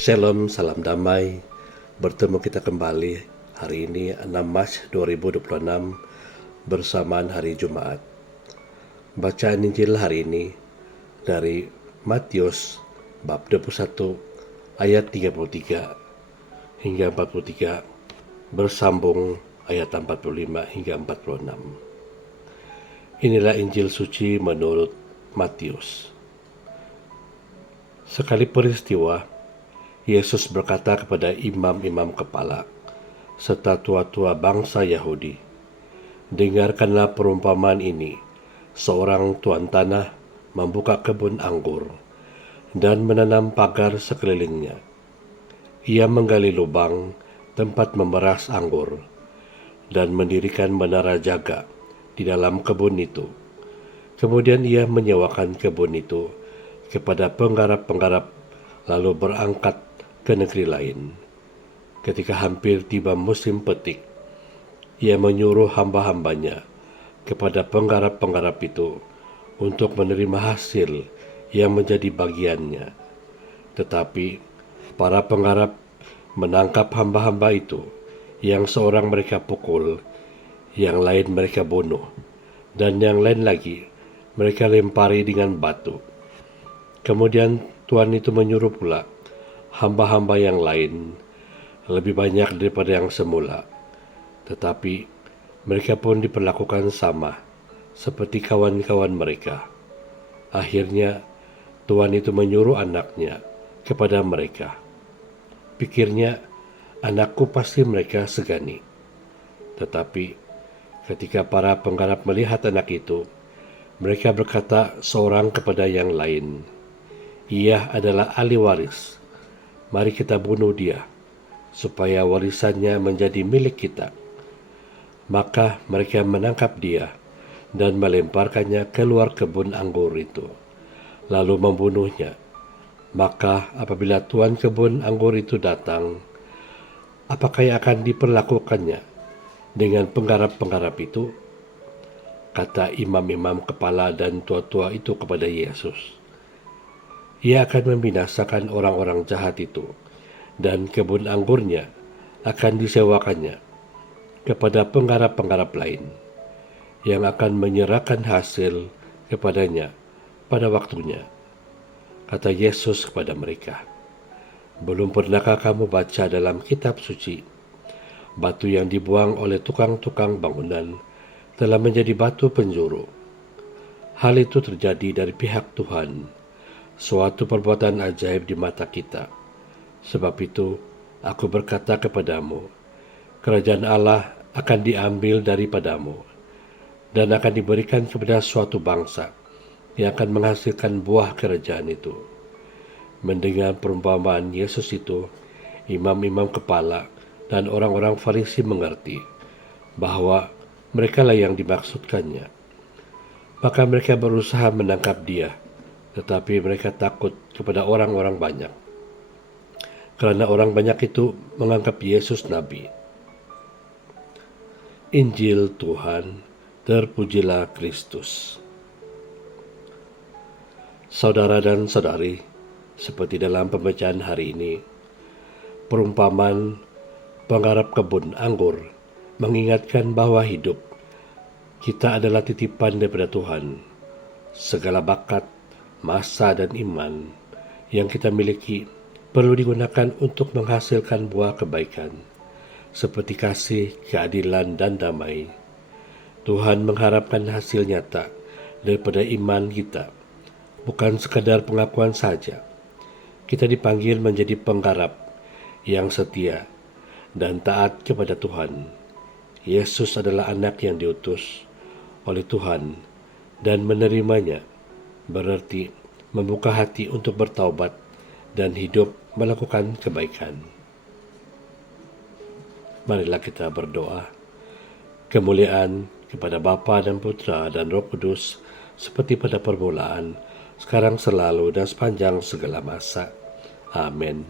Shalom, salam damai. Bertemu kita kembali hari ini 6 Maret 2026 bersamaan hari Jumat. Bacaan Injil hari ini dari Matius bab 21 ayat 33 hingga 43 bersambung ayat 45 hingga 46. Inilah Injil suci menurut Matius. Sekali peristiwa, Yesus berkata kepada imam-imam kepala serta tua-tua bangsa Yahudi, "Dengarkanlah perumpamaan ini. Seorang tuan tanah membuka kebun anggur dan menanam pagar sekelilingnya. Ia menggali lubang tempat memeras anggur dan mendirikan menara jaga di dalam kebun itu. Kemudian ia menyewakan kebun itu kepada penggarap-penggarap lalu berangkat ke negeri lain. Ketika hampir tiba musim petik, ia menyuruh hamba-hambanya kepada penggarap-penggarap itu untuk menerima hasil yang menjadi bagiannya. Tetapi para penggarap menangkap hamba-hamba itu, yang seorang mereka pukul, yang lain mereka bunuh, dan yang lain lagi mereka lempari dengan batu. Kemudian Tuhan itu menyuruh pula hamba-hamba yang lain, lebih banyak daripada yang semula. Tetapi mereka pun diperlakukan sama seperti kawan-kawan mereka. Akhirnya Tuhan itu menyuruh anaknya kepada mereka. Pikirnya, anakku pasti mereka segani. Tetapi ketika para penggarap melihat anak itu, mereka berkata seorang kepada yang lain, "Ia adalah ahli waris. Mari kita bunuh dia, supaya warisannya menjadi milik kita." Maka mereka menangkap dia dan melemparkannya keluar kebun anggur itu, lalu membunuhnya. Maka apabila tuan kebun anggur itu datang, apakah yang akan diperlakukannya dengan penggarap-penggarap itu? Kata imam-imam kepala dan tua-tua itu kepada Yesus, "Ia akan membinasakan orang-orang jahat itu, dan kebun anggurnya akan disewakannya kepada penggarap-penggarap lain, yang akan menyerahkan hasil kepadanya pada waktunya." Kata Yesus kepada mereka, "Belum pernahkah kamu baca dalam kitab suci, batu yang dibuang oleh tukang-tukang bangunan telah menjadi batu penjuru? Hal itu terjadi dari pihak Tuhan, suatu perbuatan ajaib di mata kita. Sebab itu, aku berkata kepadamu, kerajaan Allah akan diambil daripadamu dan akan diberikan kepada suatu bangsa yang akan menghasilkan buah kerajaan itu." Mendengar perumpamaan Yesus itu, imam-imam kepala dan orang-orang Farisi mengerti bahwa merekalah yang dimaksudkannya. Maka mereka berusaha menangkap dia, tetapi mereka takut kepada orang-orang banyak, karena orang banyak itu menganggap Yesus nabi. Injil Tuhan, terpujilah Kristus. Saudara dan saudari, seperti dalam pembacaan hari ini, perumpamaan penggarap kebun anggur mengingatkan bahwa hidup kita adalah titipan daripada Tuhan. Segala bakat, masa, dan iman yang kita miliki perlu digunakan untuk menghasilkan buah kebaikan, seperti kasih, keadilan, dan damai. Tuhan mengharapkan hasil nyata daripada iman kita, bukan sekadar pengakuan saja. Kita dipanggil menjadi penggarap yang setia dan taat kepada Tuhan. Yesus adalah anak yang diutus oleh Tuhan, dan menerimanya berarti membuka hati untuk bertaubat dan hidup melakukan kebaikan. Marilah kita berdoa. Kemuliaan kepada Bapa dan Putra dan Roh Kudus, seperti pada permulaan, sekarang, selalu, dan sepanjang segala masa. Amin.